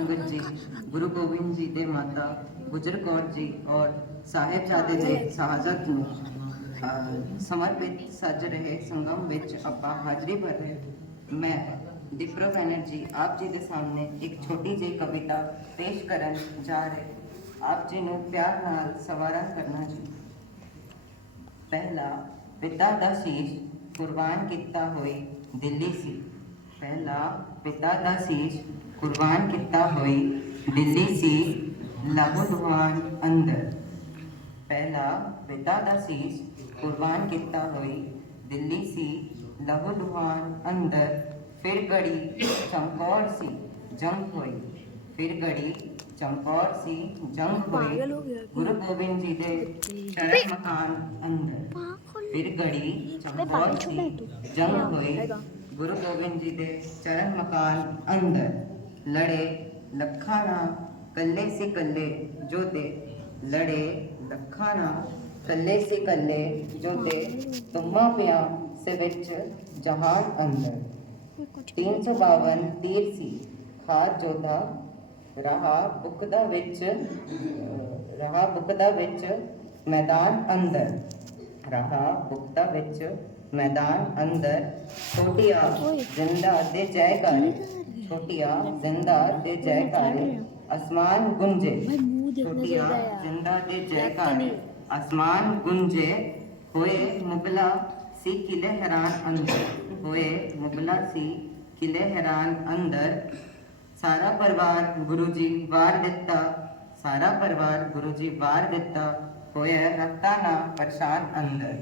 ਸੰਗਤ ਜੀ, ਗੁਰੂ ਗੋਬਿੰਦ ਜੀ ਦੇ ਮਾਤਾ ਗੁਜਰ ਕੌਰ ਜੀ ਔਰ ਸਾਹਿਬਜ਼ਾਦੇ ਦੇ ਸ਼ਹਾਦਤ ਨੂੰ ਸਮਰਪਿਤ ਸੱਜ ਰਹੇ ਸੰਗਮ ਵਿੱਚ ਆਪਾਂ ਹਾਜ਼ਰੀ ਭਰ ਰਹੇ ਮੈਂ ਦਿਪਰੋ ਬੈਨਰਜੀ ਆਪ ਜੀ ਦੇ ਸਾਹਮਣੇ ਇੱਕ ਛੋਟੀ ਜਿਹੀ ਕਵਿਤਾ ਪੇਸ਼ ਕਰਨ ਜਾ ਰਹੇ ਆਪ ਜੀ ਨੂੰ ਪਿਆਰ ਨਾਲ ਸਵਾਰਾ ਕਰਨਾ ਜੀ। ਪਹਿਲਾ ਪਿਤਾ ਦਾ ਸੀਸ ਕੁਰਬਾਨ ਕੀਤਾ ਹੋਈ ਦਿੱਲੀ ਸੀ। ਪਹਿਲਾ ਪਿਤਾ ਦਾ ਸੀਸ ਕੁਰਬਾਨ ਕੀਤਾ ਹੋਈ ਦਿੱਲੀ ਸੀ ਲਹੂ ਅੰਦਰ। ਪਹਿਲਾ ਪਿਤਾ ਦਾ ਸੀਸ ਕੁਰਬਾਨ ਕੀਤਾ ਹੋਈ ਦਿੱਲੀ ਸੀ ਲਹੂ ਅੰਦਰ। ਫਿਰ ਗੜੀ ਚਮਕੌਰ ਸੀ, ਜੰਗ ਹੋਈ। ਫਿਰ ਗੜੀ ਚਮਕੌਰ ਸੀ, ਜੰਗ ਹੋਈ। ਗੁਰੂ ਗੋਬਿੰਦ ਜੀ ਦੇ ਚਰਨ ਮਕਾਨ ਅੰਦਰ। ਫਿਰ ਗੜੀ ਚਮਕੌਰ ਸੀ, ਜੰਗ ਹੋਈ। ਗੁਰੂ ਗੋਬਿੰਦ ਜੀ ਦੇ ਚਰਨ ਮਕਾਨ ਅੰਦਰ ਲੜੇ ਲੱਖਾਂ ਨਾਲ ਕੱਲੇ ਸੀ ਕੱਲੇ ਜੋਤੇ ਲੜੇ ਲੱਖਾਂ ਨਾਲ ਕੱਲੇ ਸੀ ਕੱਲੇ ਜੋਤੇ ਤੁਮਾ ਪਿਆ ਸੇ ਵਿੱਚ ਜਹਾਨ ਅੰਦਰ। 352 ਤੀਰ ਸੀ ਖਾਰ ਜੋਧਾ ਰਹਾ ਬੁਕਦਾ ਵਿੱਚ ਅਹ, ਰਹਾ ਬੁਕਦਾ ਵਿੱਚ ਮੈਦਾਨ ਅੰਦਰ ਰਹਾ ਬੁਕਦਾ ਵਿੱਚ ਮੈਦਾਨ ਅੰਦਰ ਛੋਟਿਆ ਜ਼ਿੰਦਾ ਦੇ ਜੈਕਾਰੇ ਛੋਟਿਆ ਜ਼ਿੰਦਾ ਦੇ ਜੈਕਾਰੇ ਅਸਮਾਨ ਗੁੰਜੇ ਛੋਟਿਆ ਜ਼ਿੰਦਾ ਦੇ ਜੈਕਾਰੇ ਅਸਮਾਨ ਗੁੰਜੇ ਹੋਏ ਮੁਗਲਾ ਸੀ ਕਿਲੇ ਹੈਰਾਨ ਅੰਦਰ ਹੋਏ ਮੁਗਲਾ ਸੀ ਕਿਲੇ ਹੈਰਾਨ ਅੰਦਰ। ਸਾਰਾ ਪਰਿਵਾਰ ਗੁਰੂ ਜੀ ਵਾਰ ਦਿੱਤਾ ਸਾਰਾ ਪਰਿਵਾਰ ਗੁਰੂ ਜੀ ਵਾਰ ਦਿੱਤਾ ਹੋਇਆ ਰੱਤਾ ਨਾ ਪਰੇਸ਼ਾਨ ਅੰਦਰ।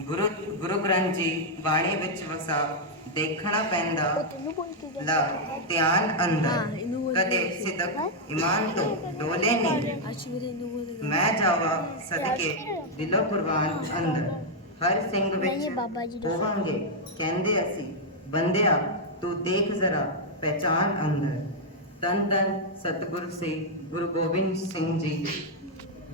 ਗੁਰੂ ਗੁਰੂ ਗ੍ਰੰਥ ਜੀ ਬਾਣੀ ਵਿੱਚ ਵਸਾ ਦੇਖਣਾ ਪੈਂਦਾ ਲਾ ਧਿਆਨ ਅੰਦਰ। ਕਦੇ ਸਿਦਕ ਇਮਾਨ ਤੋਂ ਡੋਲੇ ਨਹੀਂ। ਮੈਂ ਜਾਵਾ ਸਦਕੇ ਦਿਲੋਂ ਕੁਰਬਾਨ ਅੰਦਰ। ਹਰ ਸਿੰਘ ਵਿੱਚ ਹੋਵਾਂਗੇ ਕਹਿੰਦੇ ਅਸੀਂ ਬੰਦਿਆ ਤੂੰ ਦੇਖ ਜ਼ਰਾ ਪਹਿਚਾਨ ਅੰਦਰ। ਤਨ ਤਨ ਸਤਿਗੁਰ ਸੇ ਗੁਰੂ ਗੋਬਿੰਦ ਸਿੰਘ ਜੀ